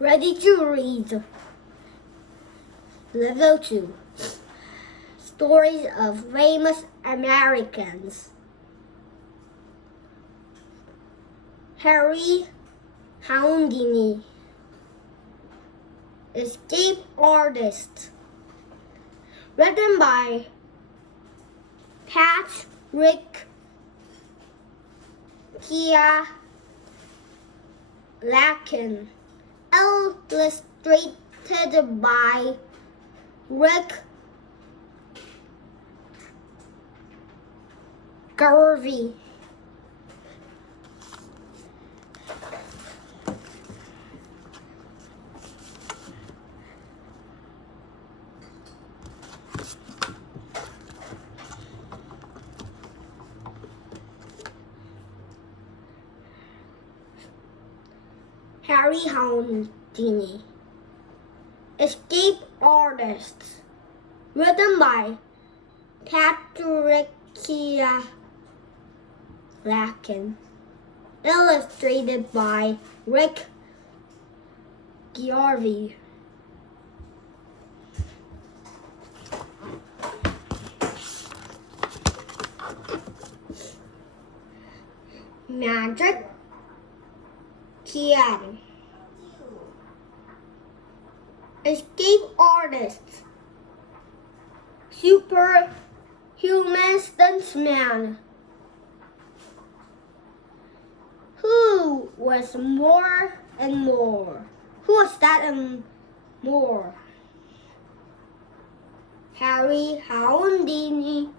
Ready to read. Level 2. Stories of famous Americans. Harry Houdini. Escape Artist. Written by Patrick Lakin. Illustrated by Rick Garvey. Harry Houdini. Escape Artist. Written by Patrick Lakin. Illustrated by Rick Garvey. Magic Key. Escape Artists. Superhuman Stuntsman. Who was more and more? Who was that and more? Harry Houdini.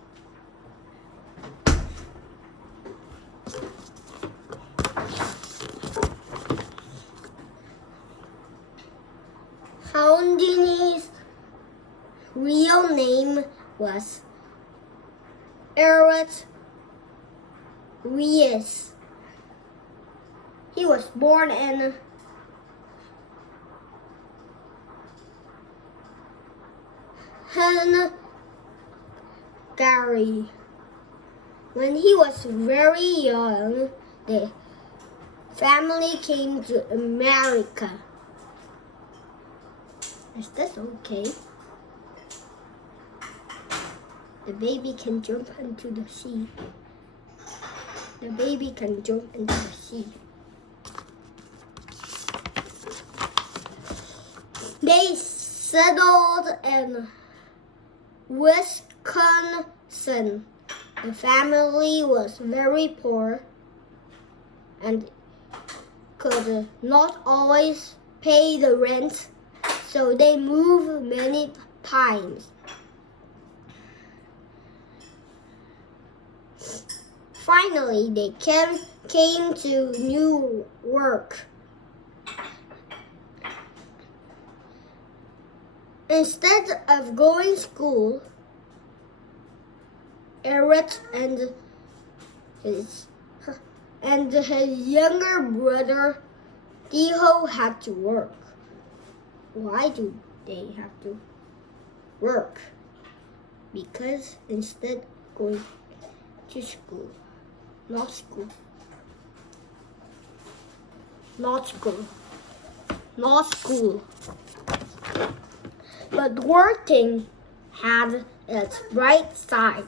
Houdini's real name was Eric Reyes. He was born in Hungary. When he was very young, the family came to America. Is this okay? The baby can jump into the sea. The baby can jump into the sea. They settled in Wisconsin. The family was very poor and could not always pay the rent, so they moved many times. Finally, they came to New York. Instead of going to school, Eric and his younger brother Theo had to work. Why do they have to work? Because instead going to school, not school, not school, not school. But working had its bright side.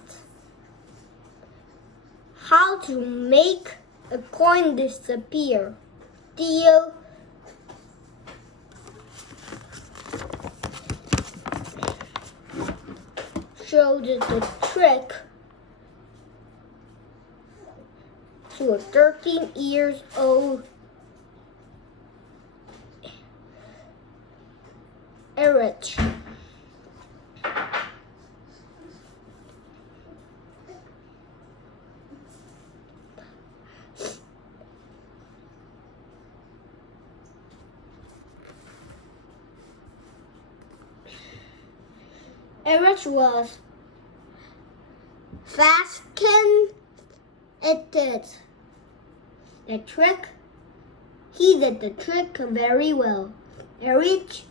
How to make a coin disappear. Theo showed the trick to a 13-year-old Eric. Eric was fascinated. He did the trick very well. Eric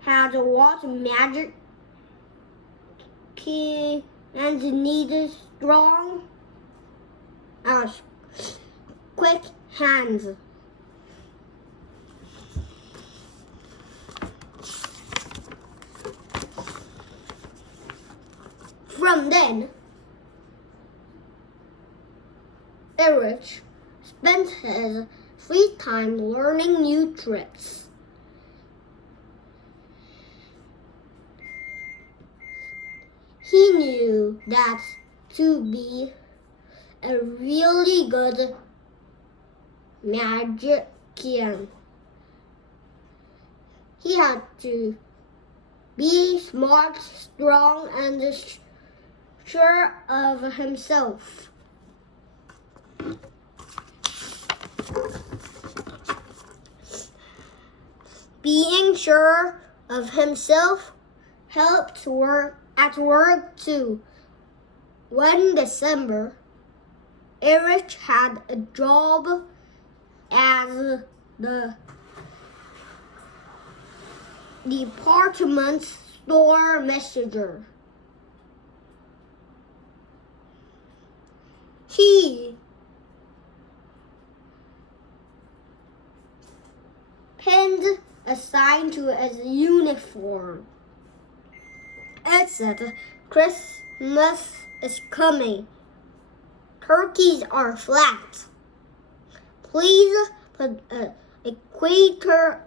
had a lot of magic key and needed strong, quick hands. From then, Erich spent his free time learning new tricks. He knew that to be a really good magician, he had to be smart, strong, and sure of himself. Being sure of himself helped at work too. One December, Erich had a job as the department store messenger. He pinned a sign to his uniform. It said, "Christmas is coming. Turkeys are flat. Please put an equator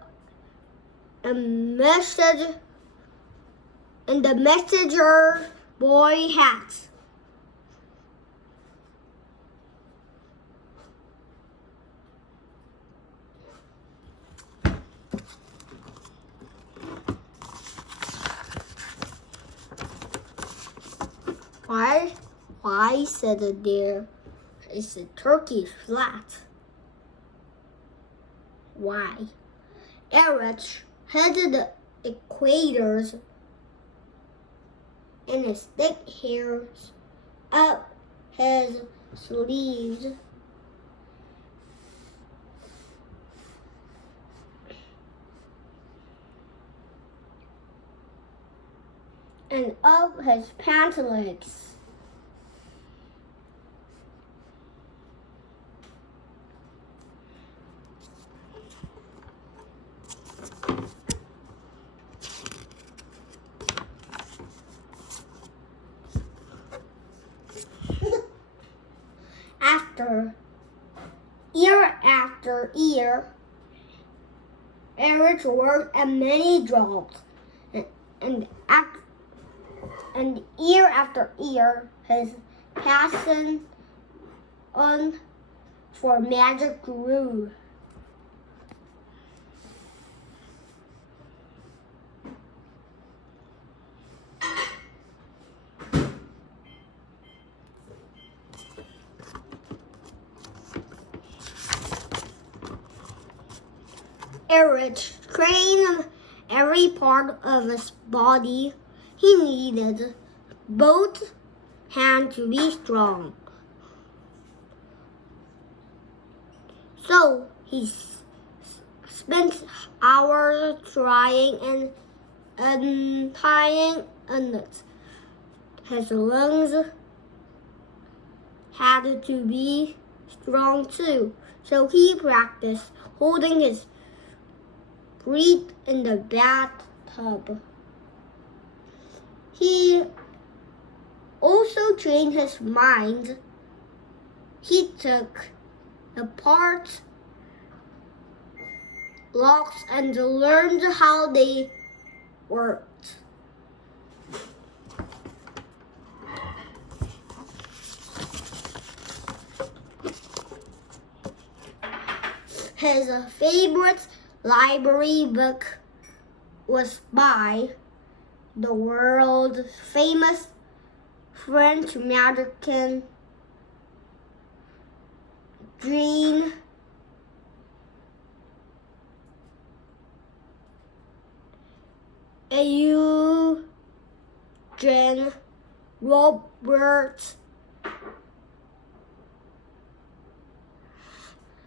and message in the messenger boy hat." Why, said the deer, is the turkey flat? Why? Erich headed the equators and his thick hairs up his sleeves. And up his pant legs. After year, Erich worked at many jobs, and year after year, his passion for magic grew. Erich trained every part of his body. He needed both hands to be strong. So he spent hours trying and untying knots. His lungs had to be strong too, so he practiced holding his breathe in the bathtub. He also trained his mind. He took apart locks and learned how they worked. His favorite library book was by the world famous French magician Jean Eugene Robert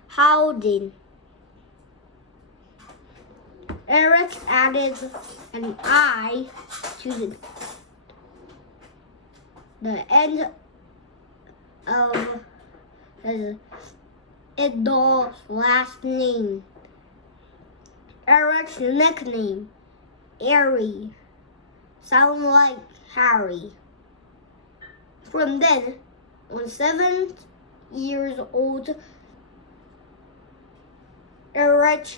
Houdini. Erich added an I to the end of his idol's last name. Erich's nickname, Airy, sound like Harry. From then on, 7 years old, Erich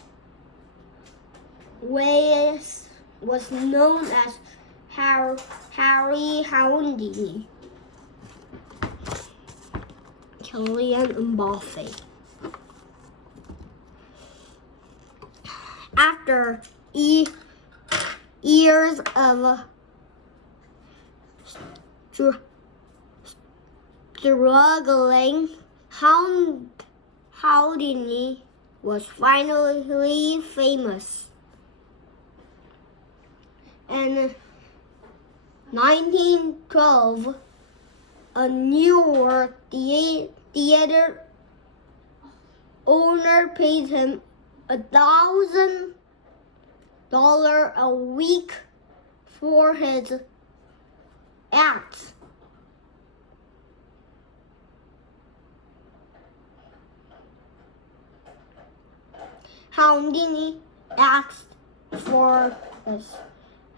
Weiss was known as Harry Houdini. Kylian Mbappe. After years of struggling, Houdini was finally famous. In 1912, a New York theater owner paid him $1,000 a week for his acts. Houdini asked for his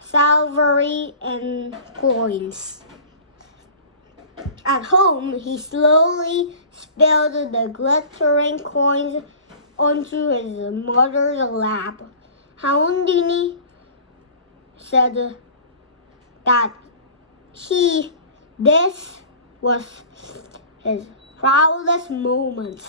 salary and coins. At home, he slowly spilled the glittering coins onto his mother's lap. Houdini said that this was his proudest moment.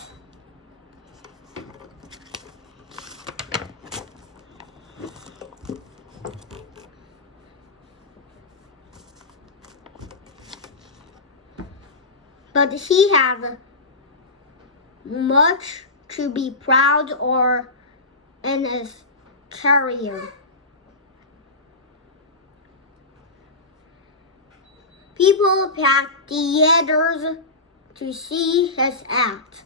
But he had much to be proud of in his career. People packed theaters to see his act.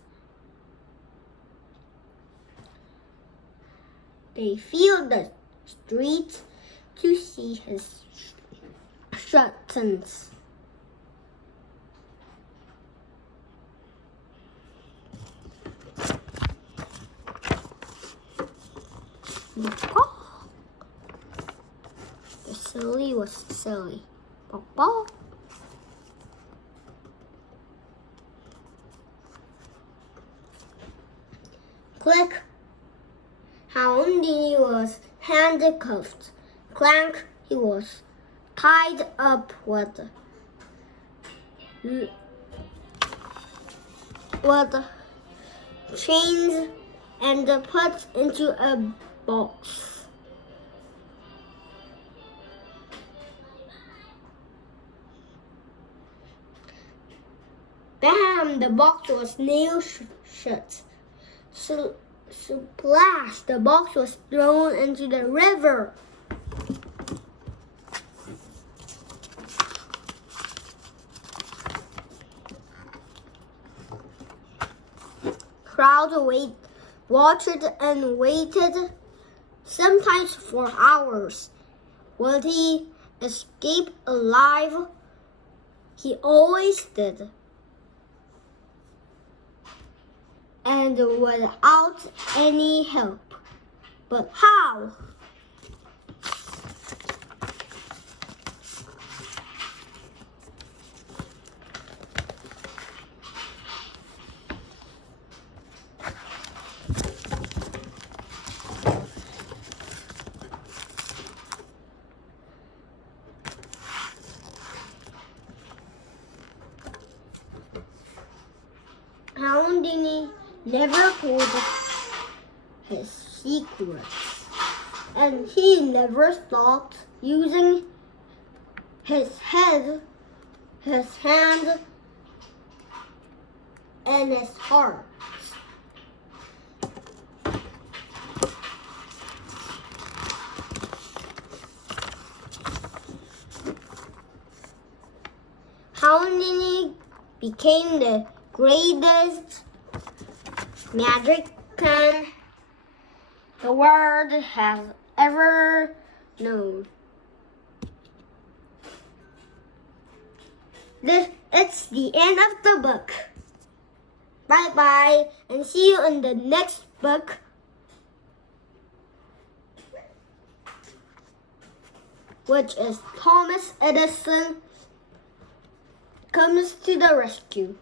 They filled the streets to see his stunts. The silly was silly. Click. Houdini was handcuffed. Clank. He was tied up with chains and put into a box. Bam! The box was nailed shut. Splash! The box was thrown into the river. Crowd watched and waited, sometimes for hours. Would he escape alive? He always did. And without any help. But how? Houdini never told his secrets, and he never stopped using his head, his hand, and his heart. Houdini became the greatest magician the world has ever known. It's the end of the book. Bye bye, and see you in the next book. Which is Thomas Edison comes to the rescue.